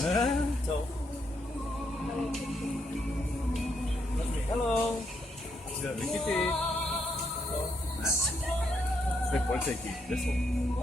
So, hello. Good, Kitty. Quick birthday gift. This one.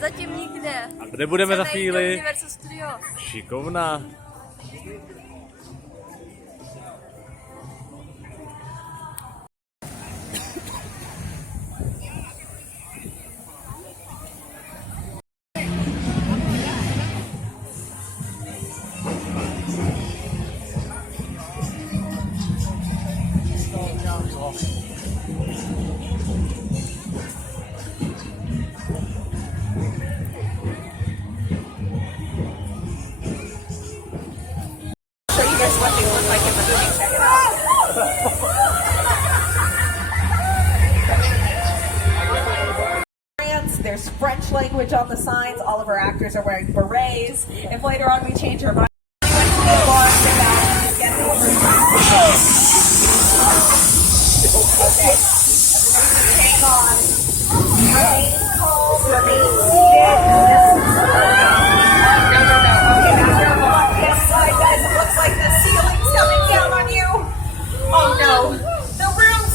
Zatím nikde. A kde budeme za chvíli? Universal Studio. Šikovná. What they look like in the movie. Check it out. There's French language on the signs. All of our actors are wearing berets. If later on we change our mind, we went to the bar to get over. Okay, everybody hang on. Remain calm. Remain seated. Guys, it looks like the ceiling's coming down on you. Oh no, the roof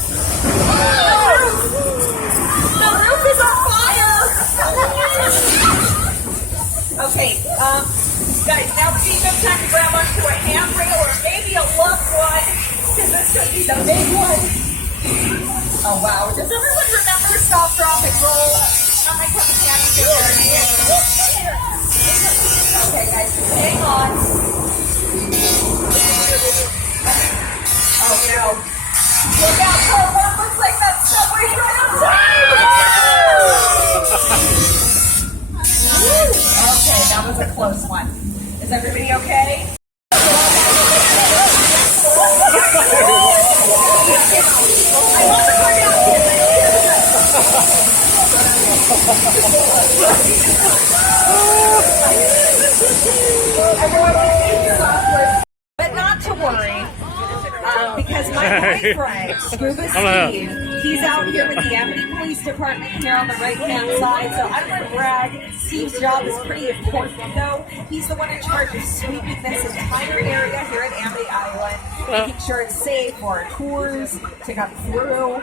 is on fire. Okay, guys, now would be a good time to grab onto a handrail or maybe a loved one, because this could be the big one. Oh wow, does everyone remember Stop, Drop, and Roll? Not my cup of candy. Okay, guys, hang on. Oh no. Look out, Cobra! Looks like that subway's right outside! Okay, that was a close one. Is everybody okay? I want to go down But not to worry. Because my boyfriend, Scuba Steve, he's out here with the Amity Police Department here on the right-hand side, so I'm going to brag. Steve's job is pretty important, though. He's the one in charge of sweeping this entire area here at Amity Island, making sure it's safe for our tours to come through.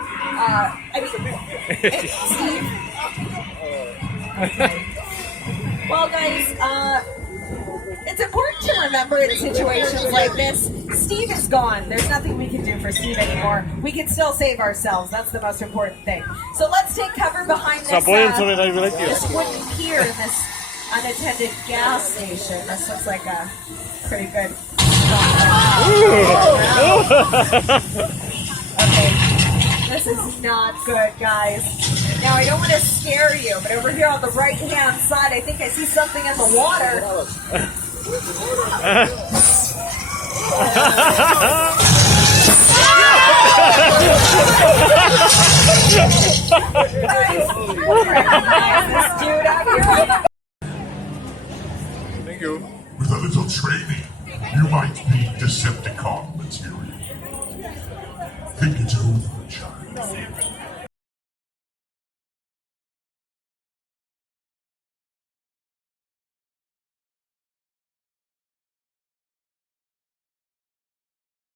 Steve? Okay. Well, guys, it's important to remember in situations like this, Steve is gone. There's nothing we can do for Steve anymore. We can still save ourselves. That's the most important thing. So let's take cover behind this wooden pier in this unattended gas station. This looks like a pretty good... Okay, this is not good, guys. Now, I don't want to scare you, but over here on the right-hand side, I think I see something in the water. Thank you. With a little training, you might be Decepticon material. Think it over, child.